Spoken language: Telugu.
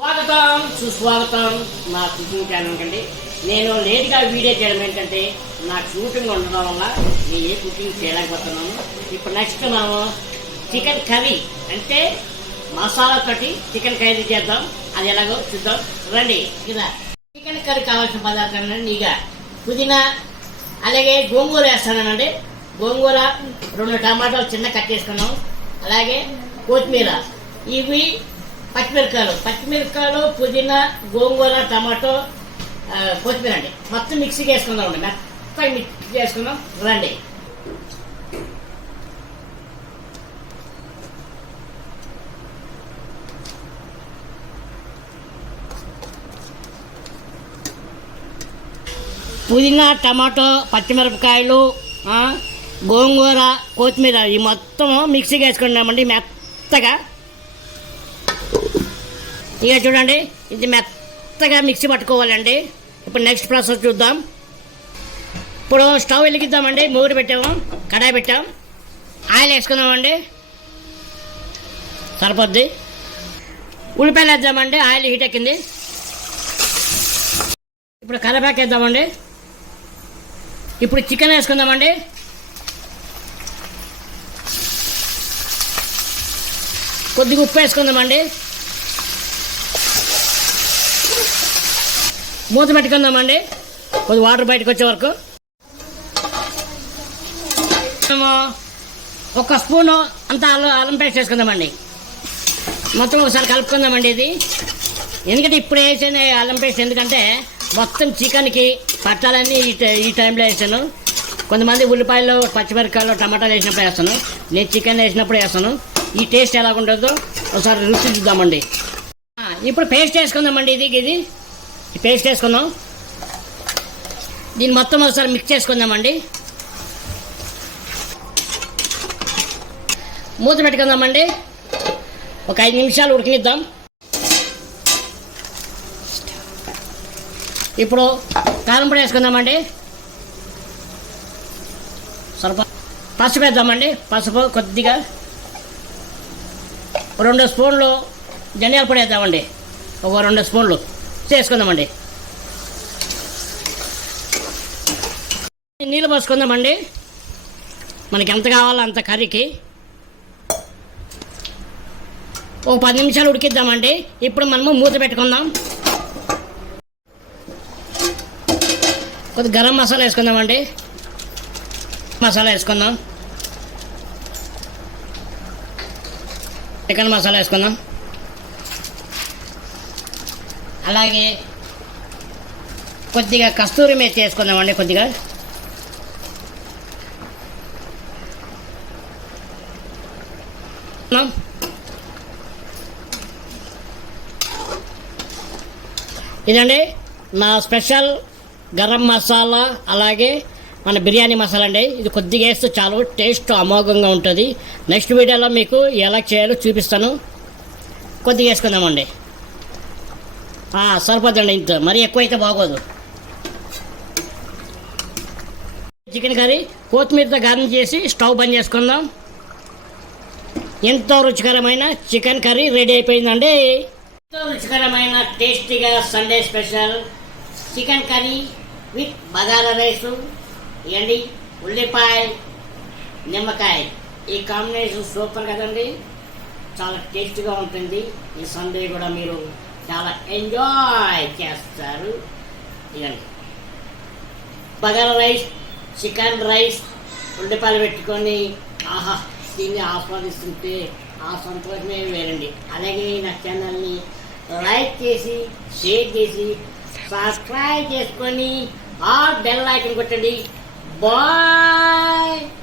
స్వాగతం సుస్వాగతం నా కుకింగ్ ఛానల్ అండి. నేను లేట్గా వీడియో చేయడం ఏంటంటే నాకు షూటింగ్ ఉండడం వల్ల నేను ఏ కుకింగ్ చేయలేకపోతున్నాను. ఇప్పుడు నెక్స్ట్ మనం చికెన్ కర్రీ అంటే మసాలా తోటి చికెన్ కర్రీ చేద్దాం. అది ఎలాగో చూద్దాం రండి. ఇదా చికెన్ కర్రీ కావాల్సిన పదార్థాలు ఇక పుదీనా, అలాగే గోంగూర వేస్తానండి. గోంగూర 2 టమాటాలు చిన్న కట్ చేసుకున్నాం, అలాగే కొత్తిమీర, ఇవి పచ్చిమిరపకాయలు, పుదీనా, గోంగూర, టమాటో, కొత్తిమీర అండి. మొత్తం మిక్సీకి వేసుకుందాం అండి. మెత్తగా మిక్సీ చేసుకుందాం రండి. పుదీనా, టమాటో, పచ్చిమిరపకాయలు, గోంగూర, కొత్తిమీర ఈ మొత్తం మిక్సీకి వేసుకున్నామండి మెత్తగా. ఇక చూడండి, ఇది మెత్తగా మిక్సీ పట్టుకోవాలండి. ఇప్పుడు నెక్స్ట్ ప్రాసెస్ చూద్దాం. ఇప్పుడు స్టవ్ వెలిగిద్దామండి. మూగుడు పెట్టాము, కడాయి పెట్టాం, ఆయిల్ వేసుకుందామండి. సరిపోద్ది. ఉల్లిపాయలు వేద్దామండి. ఆయిల్ హీట్ ఎక్కింది. ఇప్పుడు కరివేపాకు వేద్దామండి. ఇప్పుడు చికెన్ వేసుకుందామండి. కొద్దిగా ఉప్పు వేసుకుందామండి. మూత పెట్టుకుందామండి కొద్ది వాటర్ బయటకు వచ్చే వరకు. ఒక స్పూను అంతా అల్లం పేస్ట్ వేసుకుందామండి. మొత్తం ఒకసారి కలుపుకుందామండి. ఇది ఎందుకంటే ఇప్పుడు వేసిన అల్లం పేస్ట్ ఎందుకంటే మొత్తం చికెన్కి పట్టాలని ఈ టైంలో వేసాను. కొంతమంది ఉల్లిపాయలు, పచ్చిమిరపకాయలు, టమాటాలు వేసినప్పుడు వేస్తాను. నేను చికెన్ వేసినప్పుడు వేస్తాను. ఈ టేస్ట్ ఎలా ఉంటుందో ఒకసారి రుచి చూద్దామండి. ఇప్పుడు పేస్ట్ వేసుకుందామండి. ఇది ఈ పేస్ట్ వేసుకుందాం. దీన్ని మొత్తం ఒకసారి మిక్స్ చేసుకుందామండి. మూత పెట్టుకుందామండి. ఒక 5 నిమిషాలు ఉడికినిద్దాం. ఇప్పుడు కారం పొడి వేసుకుందామండి. ಸ್ವಲ್ಪ పసుపు వేద్దామండి. పసుపు కొద్దిగా 2 స్పూన్లు ధనియాల పొడి వేద్దామండి. ఒక 2 స్పూన్లు చేసుకుందామండి. నీళ్ళు పోసుకుందామండి. మనకి ఎంత కావాలో అంత కర్రీకి. ఒక 10 నిమిషాలు ఉడికిద్దామండి. ఇప్పుడు మనము మూత పెట్టుకుందాం. కొద్దిగా గరం మసాలా వేసుకుందామండి. మసాలా వేసుకుందాం. చికెన్ మసాలా వేసుకుందాం. అలాగే కొద్దిగా కస్తూరి మేతి వేసుకుందామండి. కొద్దిగా ఇదండి నా స్పెషల్ గరం మసాలా, అలాగే మన బిర్యానీ మసాలా అండి. ఇది కొద్దిగా వేస్తే చాలు, టేస్ట్ అమోఘంగా ఉంటుంది. నెక్స్ట్ వీడియోలో మీకు ఎలా చేయాలో చూపిస్తాను. కొద్దిగా వేసుకుందామండి. సరిపోతుందండి. ఇంత మరీ ఎక్కువైతే బాగోదు. చికెన్ కర్రీ కొత్తిమీరతో గార్నిష్ చేసి స్టవ్ బంద్ చేసుకుందాం. ఎంతో రుచికరమైన చికెన్ కర్రీ రెడీ అయిపోయిందండి. ఎంతో రుచికరమైన టేస్టీగా Sunday special chicken curry with bagara rice ఇవ్వండి, ఉల్లిపాయ, నిమ్మకాయ. ఈ కాంబినేషన్ సూపర్ కదండి. చాలా టేస్టీగా ఉంటుంది. ఈ సండే కూడా మీరు చాలా ఎంజాయ్ చేస్తారు. ఇవ్వండి బగారా రైస్, చికెన్ రైస్, ఉల్లిపాయలు పెట్టుకొని దీన్ని ఆస్వాదిస్తుంటే ఆ సంతోషమే వేరండి. అలాగే నా ఛానల్ని లైక్ చేసి, షేర్ చేసి, సబ్స్క్రైబ్ చేసుకొని బెల్ ఐకాన్ కొట్టండి. బాయ్.